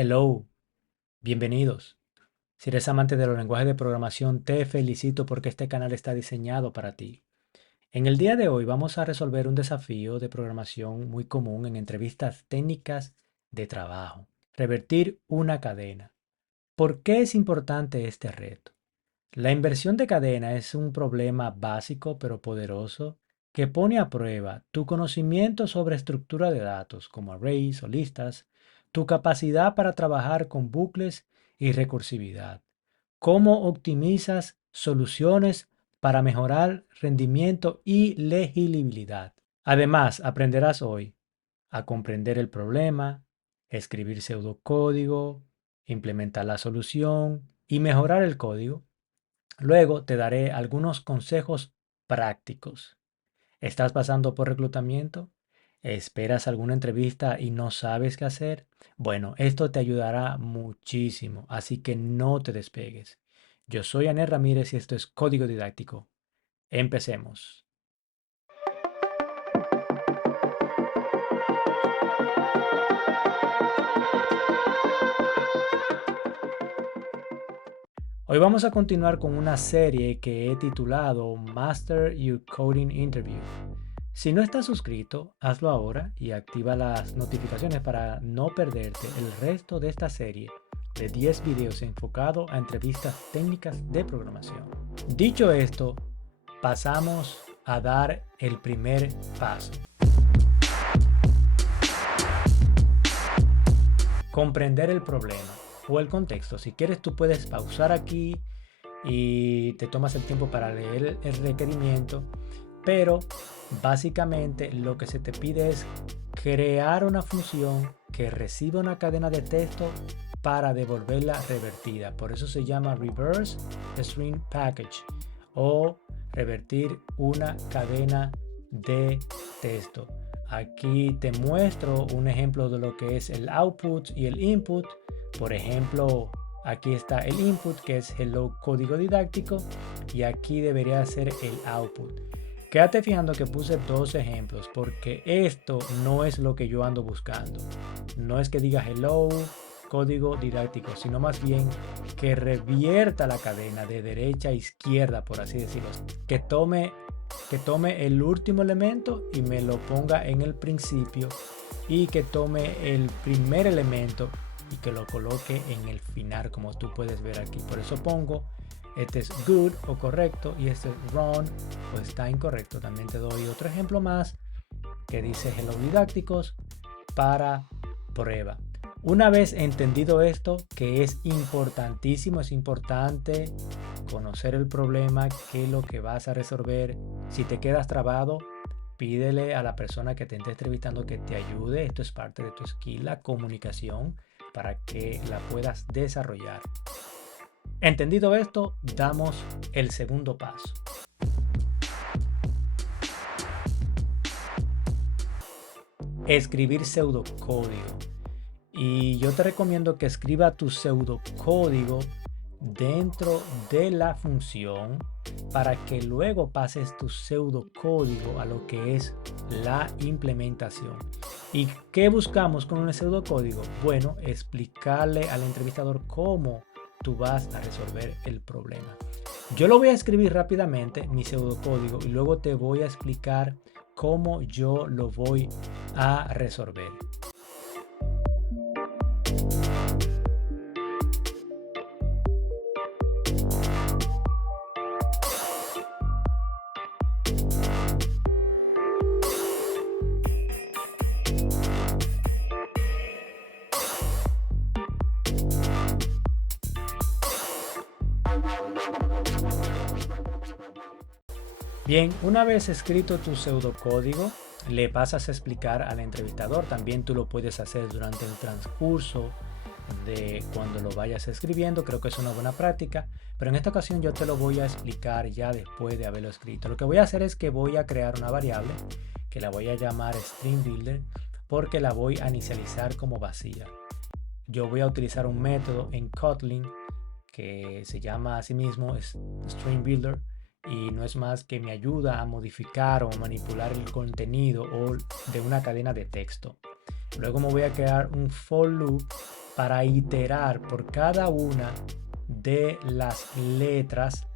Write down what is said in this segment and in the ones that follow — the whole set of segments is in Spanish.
Hello, bienvenidos. Si eres amante de los lenguajes de programación, te felicito porque este canal está diseñado para ti. En el día de hoy vamos a resolver un desafío de programación muy común en entrevistas técnicas de trabajo. Revertir una cadena. ¿Por qué es importante este reto? La inversión de cadena es un problema básico pero poderoso que pone a prueba tu conocimiento sobre estructura de datos como arrays o listas, tu capacidad para trabajar con bucles y recursividad. Cómo optimizas soluciones para mejorar rendimiento y legibilidad. Además, aprenderás hoy a comprender el problema, escribir pseudocódigo, implementar la solución y mejorar el código. Luego te daré algunos consejos prácticos. ¿Estás pasando por reclutamiento? ¿Esperas alguna entrevista y no sabes qué hacer? Bueno, esto te ayudará muchísimo, así que no te despegues. Yo soy Anel Ramírez y esto es Código Didáctico. Empecemos. Hoy vamos a continuar con una serie que he titulado Master Your Coding Interview. Si no estás suscrito, hazlo ahora y activa las notificaciones para no perderte el resto de esta serie de 10 videos enfocados a entrevistas técnicas de programación. Dicho esto, pasamos a dar el primer paso. Comprender el problema o el contexto. Si quieres, tú puedes pausar aquí y te tomas el tiempo para leer el requerimiento, pero básicamente lo que se te pide es crear una función que reciba una cadena de texto para devolverla revertida. Por eso se llama Reverse String Package o revertir una cadena de texto. Aquí te muestro un ejemplo de lo que es el output y el input. Por ejemplo, aquí está el input, que es hello código didáctico, y aquí debería ser el output. Quédate fijando que puse dos ejemplos porque esto no es lo que yo ando buscando. No es que diga hello código didáctico, sino más bien que revierta la cadena de derecha a izquierda, por así decirlo. Que tome el último elemento y me lo ponga en el principio, y que tome el primer elemento y que lo coloque en el final, como tú puedes ver aquí. Por eso pongo este es good o correcto y este es wrong o está incorrecto. También te doy otro ejemplo más que dice hello didácticos para prueba. Una vez entendido esto, que es importantísimo, es importante conocer el problema, qué es lo que vas a resolver. Si te quedas trabado, pídele a la persona que te esté entrevistando que te ayude. Esto es parte de tu skill, la comunicación, para que la puedas desarrollar. Entendido esto, damos el segundo paso. Escribir pseudocódigo. Y yo te recomiendo que escriba tu pseudocódigo dentro de la función para que luego pases tu pseudocódigo a lo que es la implementación. ¿Y qué buscamos con un pseudocódigo? Bueno, explicarle al entrevistador cómo tú vas a resolver el problema. Yo lo voy a escribir rápidamente, mi pseudocódigo, y luego te voy a explicar cómo yo lo voy a resolver. Bien, una vez escrito tu pseudocódigo, le pasas a explicar al entrevistador. También tú lo puedes hacer durante el transcurso de cuando lo vayas escribiendo. Creo que es una buena práctica, pero en esta ocasión yo te lo voy a explicar ya después de haberlo escrito. Lo que voy a hacer es que voy a crear una variable que la voy a llamar string builder porque la voy a inicializar como vacía. Yo voy a utilizar un método en Kotlin que se llama a sí mismo string builder, y no es más que me ayuda a modificar o manipular el contenido o de una cadena de texto. Luego me voy a crear un for loop para iterar por cada una de las letras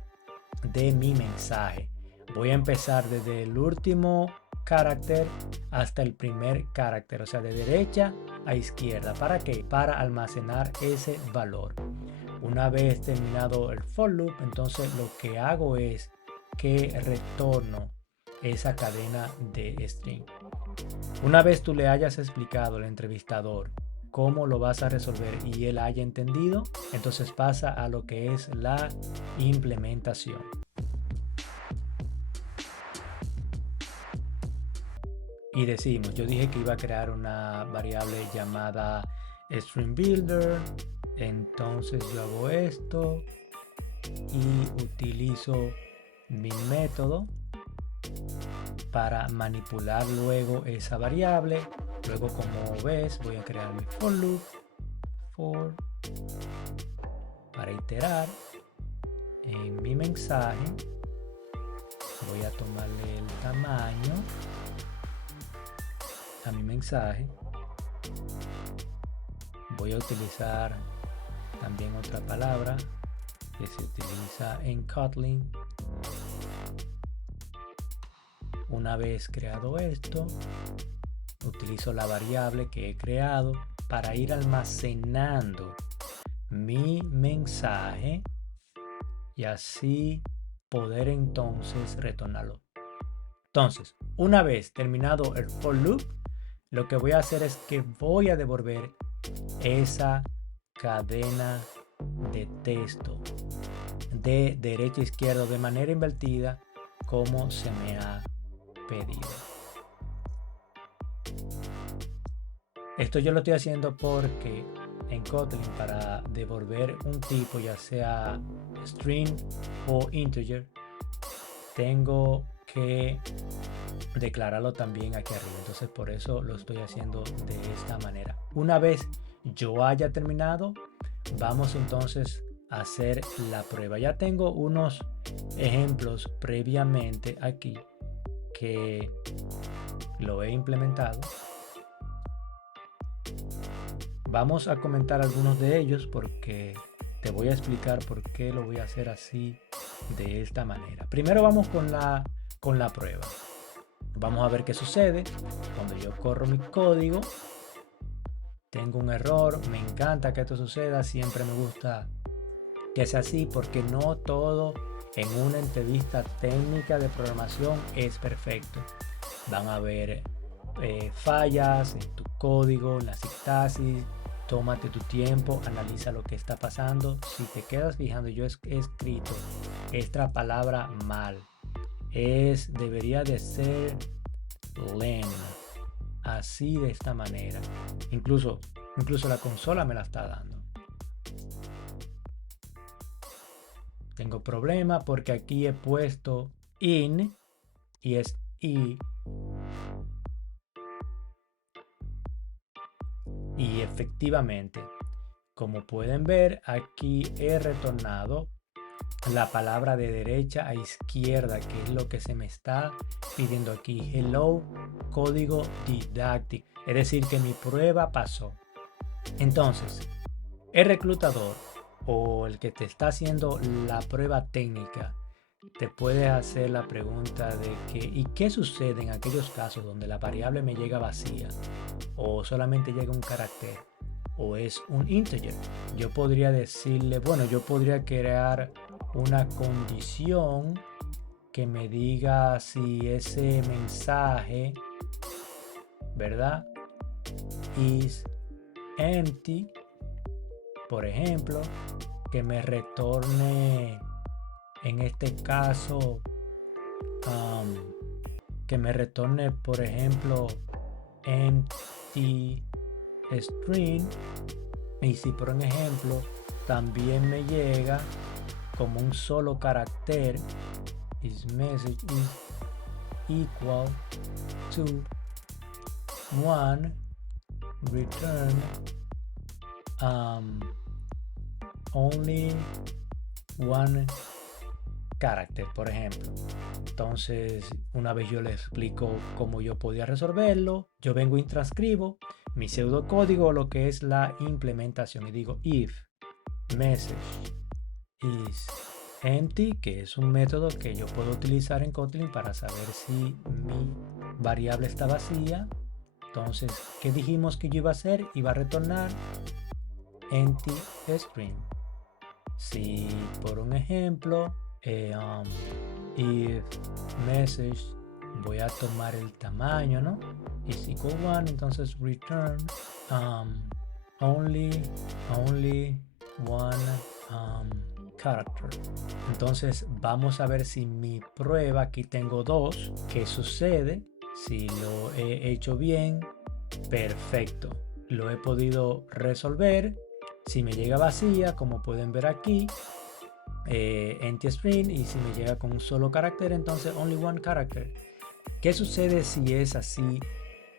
de mi mensaje. Voy a empezar desde el último carácter hasta el primer carácter, o sea, de derecha a izquierda. ¿Para qué? Para almacenar ese valor. Una vez terminado el for loop, entonces lo que hago es que retorno esa cadena de string. Una vez tú le hayas explicado al entrevistador cómo lo vas a resolver y él haya entendido, entonces pasa a lo que es la implementación. Y decimos, yo dije que iba a crear una variable llamada string builder, entonces yo hago esto y utilizo mi método para manipular luego esa variable. Luego, como ves, voy a crear mi for loop para iterar en mi mensaje. Voy a tomarle el tamaño a mi mensaje. Voy a utilizar también otra palabra que se utiliza en Kotlin. Una vez creado esto, utilizo la variable que he creado para ir almacenando mi mensaje y así poder entonces retornarlo. Entonces, una vez terminado el for loop, lo que voy a hacer es que voy a devolver esa cadena de texto de derecha a izquierda de manera invertida como se me ha pedido. Esto yo lo estoy haciendo porque en Kotlin, para devolver un tipo, ya sea string o integer, tengo que declararlo también aquí arriba. Entonces por eso lo estoy haciendo de esta manera. Una vez yo haya terminado, vamos entonces a hacer la prueba. Ya tengo unos ejemplos previamente aquí que lo he implementado. Vamos a comentar algunos de ellos porque te voy a explicar por qué lo voy a hacer así, de esta manera. Primero vamos con la prueba. Vamos a ver qué sucede cuando yo corro mi código. Tengo un error. Me encanta que esto suceda. Siempre me gusta que sea así porque no todo en una entrevista técnica de programación es perfecto. Van a haber fallas en tu código, en la sintaxis. Tómate tu tiempo, analiza lo que está pasando. Si te quedas fijando, yo he escrito esta palabra mal. Debería de ser len. Así, de esta manera. Incluso la consola me la está dando. Tengo problema porque aquí he puesto in y es i. Y efectivamente, como pueden ver, aquí he retornado la palabra de derecha a izquierda, que es lo que se me está pidiendo aquí. Hello, código didáctico. Es decir, que mi prueba pasó. Entonces, el reclutador o el que te está haciendo la prueba técnica te puede hacer la pregunta de ¿y qué sucede en aquellos casos donde la variable me llega vacía o solamente llega un carácter o es un integer? Yo podría decirle, bueno, yo podría crear una condición que me diga si ese mensaje, ¿verdad?, is empty, por ejemplo, que me retorne, en este caso, que me retorne, por ejemplo, empty string. Y si por un ejemplo también me llega como un solo carácter, is message is equal to one, return only one character, por ejemplo. Entonces, una vez yo les explico cómo yo podía resolverlo, yo vengo y transcribo mi pseudocódigo o lo que es la implementación. Y digo if message is empty, que es un método que yo puedo utilizar en Kotlin para saber si mi variable está vacía. Entonces, ¿qué dijimos que yo iba a hacer? Iba a retornar empty string. Si por un ejemplo, if message, voy a tomar el tamaño, ¿no? Is equal 1, entonces return only one character. Entonces vamos a ver si mi prueba, aquí tengo 2, ¿qué sucede? Si lo he hecho bien, perfecto, lo he podido resolver. Si me llega vacía, como pueden ver aquí, empty string, y si me llega con un solo carácter, entonces only one character. ¿Qué sucede si es así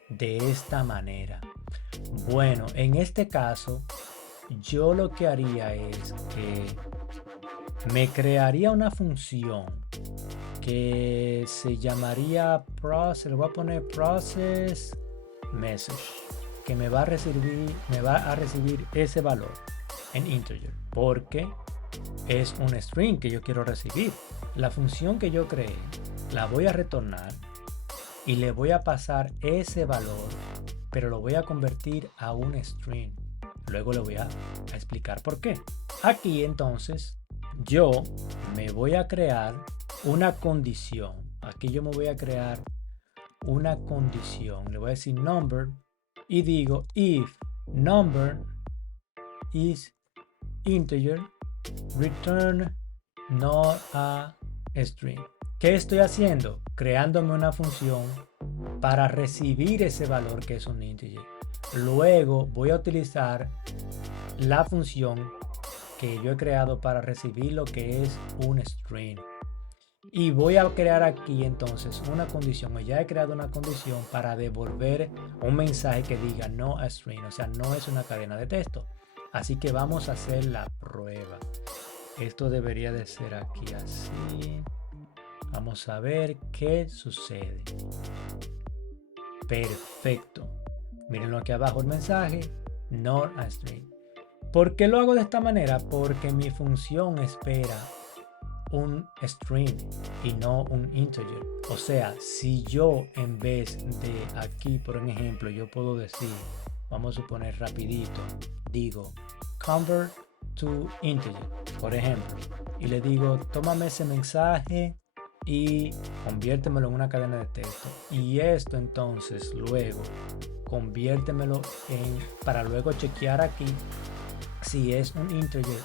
de esta manera? Bueno, en este caso yo lo que haría es que me crearía una función que se llamaría process, le voy a poner process message, que me va a recibir ese valor en integer, porque es un string que yo quiero recibir. La función que yo creé la voy a retornar y le voy a pasar ese valor, pero lo voy a convertir a un string. Luego le voy a explicar por qué. Aquí entonces yo me voy a crear una condición. Aquí yo me voy a crear una condición. Le voy a decir number y digo if number is integer, return not a string. ¿Qué estoy haciendo? Creándome una función para recibir ese valor que es un integer. Luego voy a utilizar la función que yo he creado para recibir lo que es un string. Y voy a crear aquí entonces una condición, o ya he creado una condición para devolver un mensaje que diga no a string, o sea, no es una cadena de texto. Así que vamos a hacer la prueba. Esto debería de ser aquí así. Vamos a ver qué sucede. Perfecto. Miren aquí abajo el mensaje, not a string. ¿Por qué lo hago de esta manera? Porque mi función espera un string y no un integer. O sea, si yo en vez de aquí, por un ejemplo, yo puedo decir, vamos a suponer rapidito, digo convert to integer, por ejemplo, y le digo, tómame ese mensaje y conviértemelo en una cadena de texto. Y esto entonces luego conviértemelo para luego chequear aquí si es un integer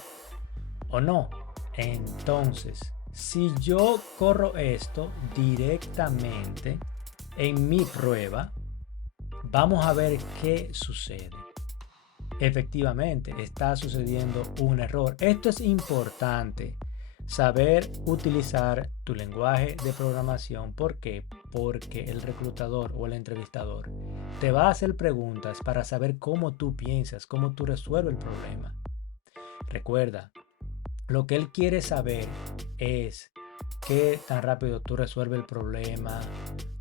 o no. Entonces, si yo corro esto directamente en mi prueba, vamos a ver qué sucede. Efectivamente, está sucediendo un error. Esto es importante, saber utilizar tu lenguaje de programación. ¿Por qué? Porque el reclutador o el entrevistador te va a hacer preguntas para saber cómo tú piensas, cómo tú resuelves el problema. Recuerda, lo que él quiere saber es qué tan rápido tú resuelves el problema,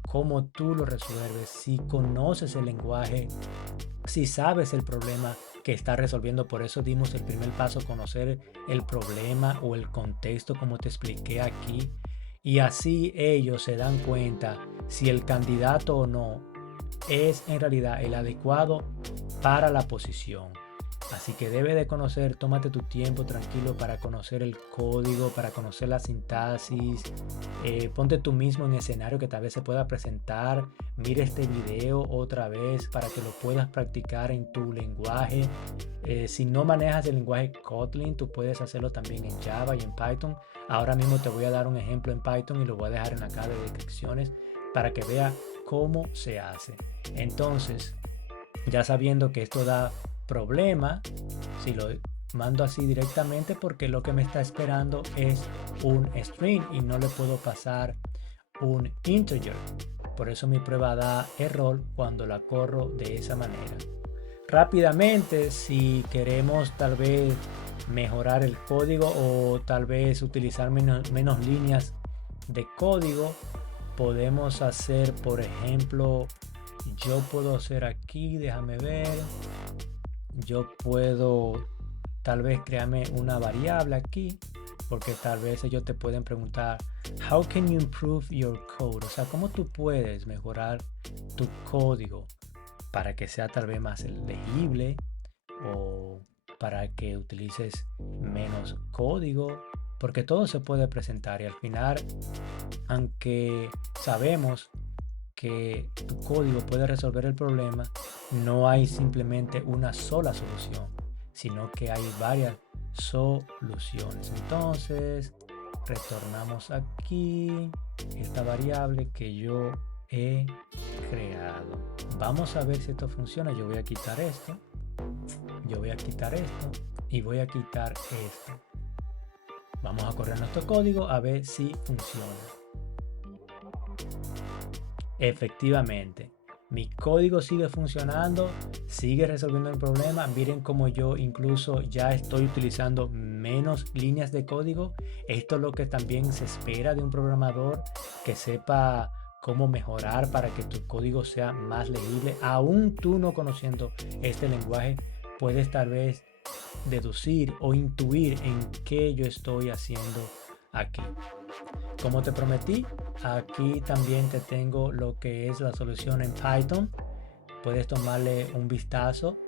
cómo tú lo resuelves, si conoces el lenguaje, si sabes el problema que está resolviendo. Por eso dimos el primer paso, conocer el problema o el contexto, como te expliqué aquí. Y así ellos se dan cuenta si el candidato o no es en realidad el adecuado para la posición. Así que debe de conocer, tómate tu tiempo tranquilo para conocer el código, para conocer la sintaxis. Ponte tú mismo en escenario que tal vez se pueda presentar. Mira este video otra vez para que lo puedas practicar en tu lenguaje. Si no manejas el lenguaje Kotlin, tú puedes hacerlo también en Java y en Python. Ahora mismo te voy a dar un ejemplo en Python y lo voy a dejar en la caja de descripciones para que vea cómo se hace. Entonces, ya sabiendo que esto da problema, si lo mando así directamente, porque lo que me está esperando es un string y no le puedo pasar un integer. Por eso mi prueba da error cuando la corro de esa manera. Rápidamente, si queremos tal vez mejorar el código o tal vez utilizar menos líneas de código, podemos hacer, por ejemplo, yo puedo hacer aquí, déjame ver, yo puedo tal vez crearme una variable aquí, porque tal vez ellos te pueden preguntar, how can you improve your code? O sea, ¿cómo tú puedes mejorar tu código para que sea tal vez más legible o para que utilices menos código? Porque todo se puede presentar y al final, aunque sabemos que tu código puede resolver el problema, no hay simplemente una sola solución, sino que hay varias soluciones. Entonces, retornamos aquí esta variable que yo he creado. Vamos a ver si esto funciona. Yo voy a quitar esto. Yo voy a quitar esto y voy a quitar esto. Vamos a correr nuestro código a ver si funciona. Efectivamente, mi código sigue funcionando, sigue resolviendo el problema. Miren cómo yo incluso ya estoy utilizando menos líneas de código. Esto es lo que también se espera de un programador, que sepa cómo mejorar para que tu código sea más legible. Aún tú no conociendo este lenguaje, puedes tal vez deducir o intuir en qué yo estoy haciendo aquí. Como te prometí, aquí también te tengo lo que es la solución en Python. Puedes tomarle un vistazo.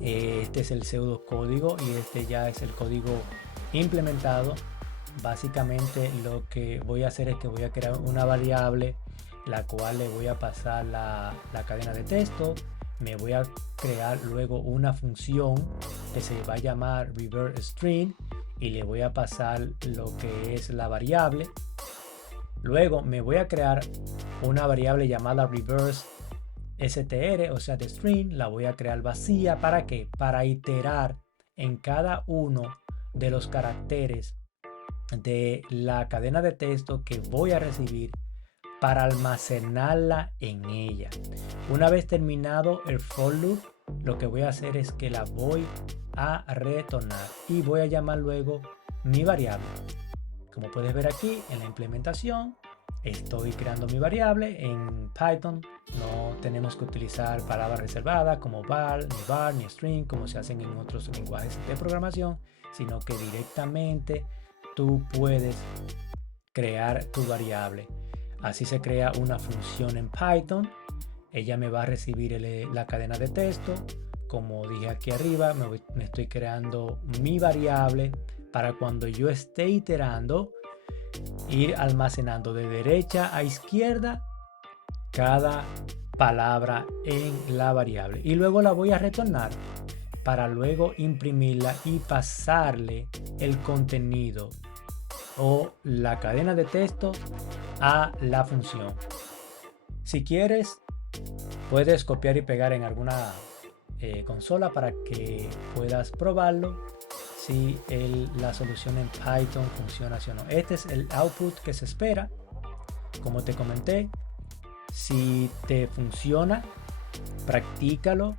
Este es el pseudocódigo y este ya es el código implementado. Básicamente lo que voy a hacer es que voy a crear una variable, la cual le voy a pasar la cadena de texto. Me voy a crear luego una función que se va a llamar reverse string y le voy a pasar lo que es la variable. Luego me voy a crear una variable llamada reverse str, o sea de string. La voy a crear vacía. ¿Para qué? Para iterar en cada uno de los caracteres de la cadena de texto que voy a recibir para almacenarla en ella. Una vez terminado el for loop, lo que voy a hacer es que la voy a retornar y voy a llamar luego mi variable. Como puedes ver aquí en la implementación, estoy creando mi variable. En Python no tenemos que utilizar palabras reservadas como var, ni string, como se hacen en otros lenguajes de programación, sino que directamente tú puedes crear tu variable. Así se crea una función en Python. Ella me va a recibir la cadena de texto. Como dije aquí arriba, me estoy creando mi variable para cuando yo esté iterando, ir almacenando de derecha a izquierda cada palabra en la variable. Y luego la voy a retornar para luego imprimirla y pasarle el contenido o la cadena de texto a la función. Si quieres, puedes copiar y pegar en alguna consola para que puedas probarlo si la solución en Python funciona o no. Este es el output que se espera. Como te comenté, si te funciona, practícalo.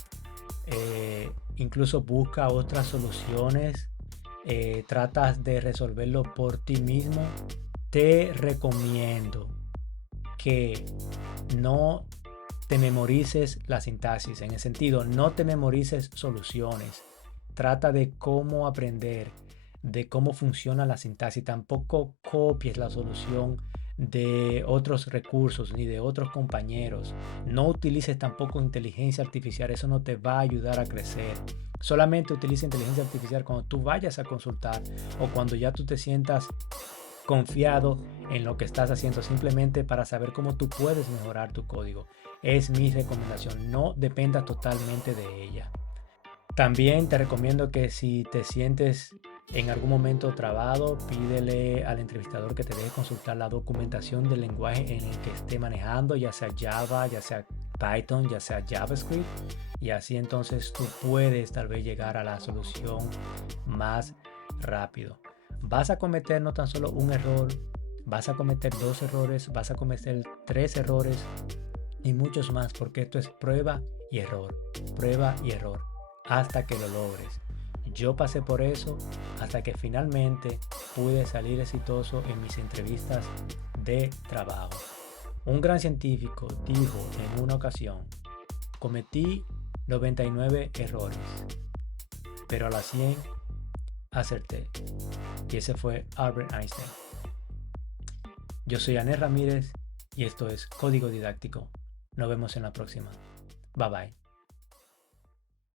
Incluso busca otras soluciones. Tratas de resolverlo por ti mismo. Te recomiendo que no te memorices la sintaxis, en el sentido, no te memorices soluciones. Trata de cómo aprender, de cómo funciona la sintaxis. Tampoco copies la solución de otros recursos ni de otros compañeros. No utilices tampoco inteligencia artificial, eso no te va a ayudar a crecer. Solamente utiliza inteligencia artificial cuando tú vayas a consultar o cuando ya tú te sientas confiado en lo que estás haciendo, simplemente para saber cómo tú puedes mejorar tu código. Es mi recomendación, no dependa totalmente de ella. También te recomiendo que si te sientes en algún momento trabado, pídele al entrevistador que te deje consultar la documentación del lenguaje en el que esté manejando, ya sea Java, ya sea Python, ya sea JavaScript, y así entonces tú puedes tal vez llegar a la solución más rápido. Vas a cometer no tan solo un error, vas a cometer 2 errores, vas a cometer 3 errores y muchos más, porque esto es prueba y error, hasta que lo logres. Yo pasé por eso hasta que finalmente pude salir exitoso en mis entrevistas de trabajo. Un gran científico dijo en una ocasión cometí 99 errores, pero a la 100 acerté. Y ese fue Albert Einstein. Yo soy Anel Ramírez y esto es Código Didáctico. Nos vemos en la próxima. Bye bye.